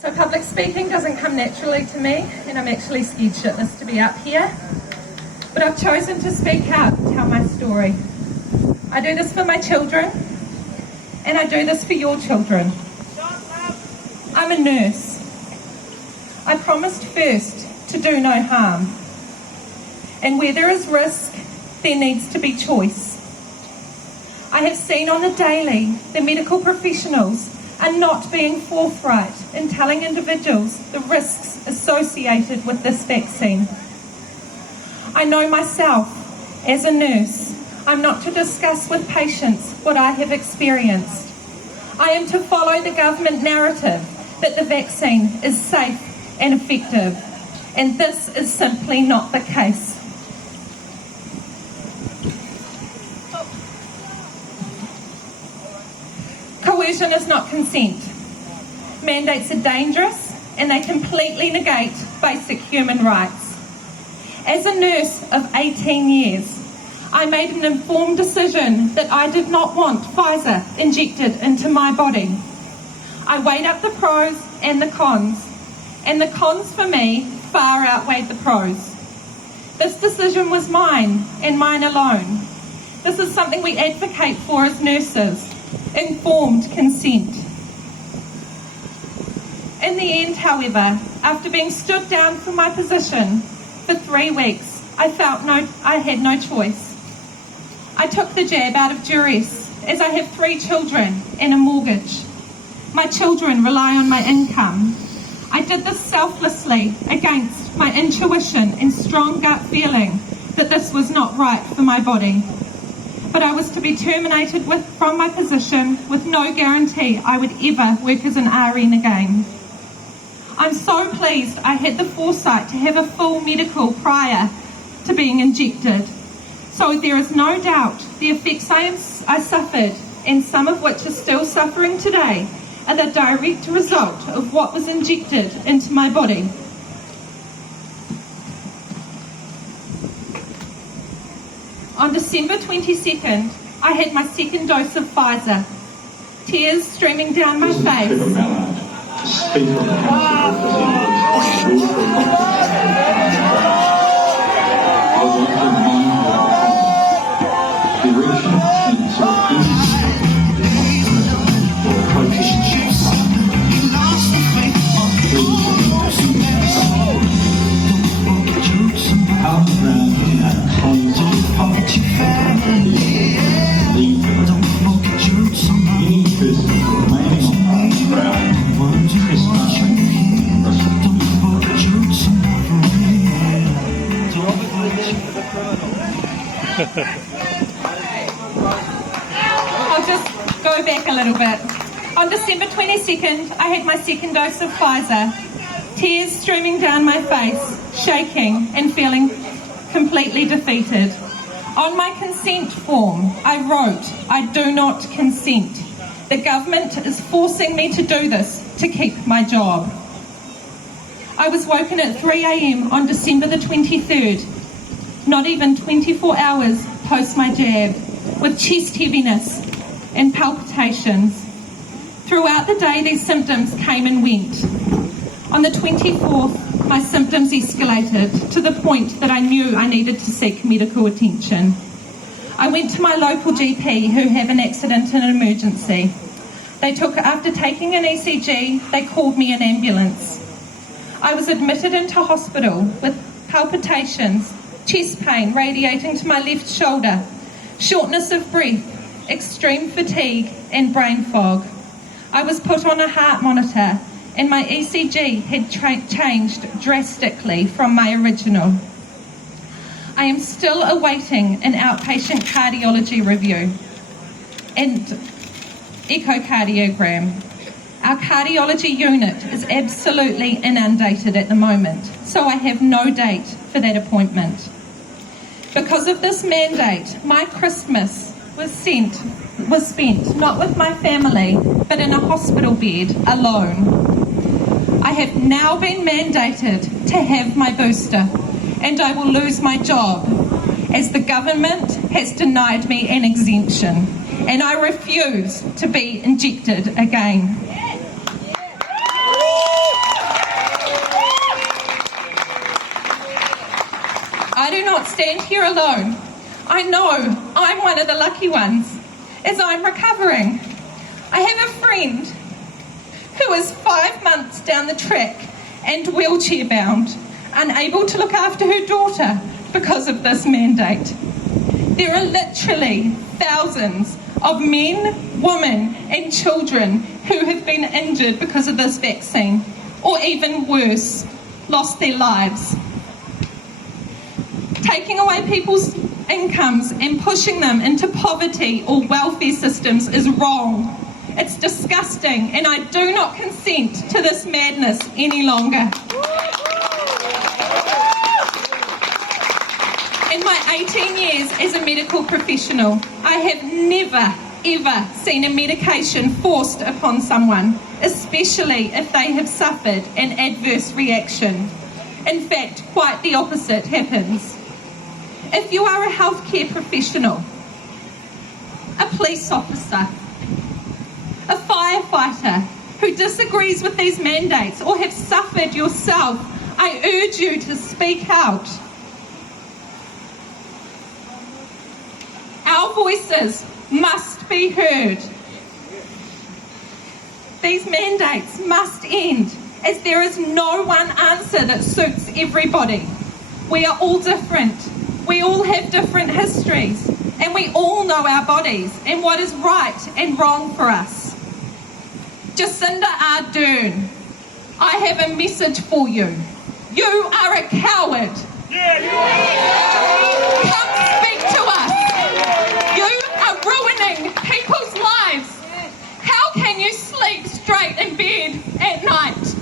So public speaking doesn't come naturally to me, and I'm actually scared shitless to be up here. But I've chosen to speak out and tell my story. I do this for my children, and I do this for your children. I'm a nurse. I promised first to do no harm. And where there is risk, there needs to be choice. I have seen on the daily the medical professionals are not being forthright in telling individuals the risks associated with this vaccine. I know myself, as a nurse, I'm not to discuss with patients what I have experienced. I am to follow the government narrative that the vaccine is safe and effective, and this is simply not the case. Coercion is not consent. Mandates are dangerous and they completely negate basic human rights. As a nurse of 18 years, I made an informed decision that I did not want Pfizer injected into my body. I weighed up the pros and the cons for me far outweighed the pros. This decision was mine and mine alone. This is something we advocate for as nurses. Informed consent. In the end, however, after being stood down from my position for 3 weeks, I felt I had no choice. I took the jab out of duress, as I have 3 children and a mortgage. My children rely on my income. I did this selflessly against my intuition and strong gut feeling that this was not right for my body. But I was to be terminated from my position with no guarantee I would ever work as an RN again. I'm so pleased I had the foresight to have a full medical prior to being injected. So there is no doubt the effects I suffered, and some of which are still suffering today, are the direct result of what was injected into my body. On December 22nd, I had my second dose of Pfizer. Tears streaming down my face. I'll just go back a little bit. On December 22nd, I had my second dose of Pfizer. Tears streaming down my face, shaking and feeling completely defeated. On my consent form, I wrote, I do not consent. The government is forcing me to do this to keep my job. I was woken at 3 a.m. on December the 23rd, not even 24 hours post my jab, with chest heaviness and palpitations. Throughout the day, these symptoms came and went. On the 24th, my symptoms escalated to the point that I knew I needed to seek medical attention. I went to my local GP who have an accident and an emergency. After taking an ECG, they called me an ambulance. I was admitted into hospital with palpitations, chest pain radiating to my left shoulder, shortness of breath, extreme fatigue and brain fog. I was put on a heart monitor and my ECG had changed drastically from my original. I am still awaiting an outpatient cardiology review and echocardiogram. Our cardiology unit is absolutely inundated at the moment, so I have no date for that appointment. Because of this mandate, my Christmas was spent not with my family, but in a hospital bed alone. I have now been mandated to have my booster, and I will lose my job as the government has denied me an exemption, and I refuse to be injected again. not stand here alone. I know I'm one of the lucky ones, as I'm recovering. I have a friend who is 5 months down the track and wheelchair bound, unable to look after her daughter because of this mandate. There are literally thousands of men, women and children who have been injured because of this vaccine, or even worse, lost their lives. Taking away people's incomes and pushing them into poverty or welfare systems is wrong. It's disgusting, and I do not consent to this madness any longer. In my 18 years as a medical professional, I have never, ever seen a medication forced upon someone, especially if they have suffered an adverse reaction. In fact, quite the opposite happens. If you are a healthcare professional, a police officer, a firefighter who disagrees with these mandates or have suffered yourself, I urge you to speak out. Our voices must be heard. These mandates must end, as there is no one answer that suits everybody. We are all different. We all have different histories, and we all know our bodies and what is right and wrong for us. Jacinda Ardern, I have a message for you. You are a coward. Come speak to us. You are ruining people's lives. How can you sleep straight in bed at night?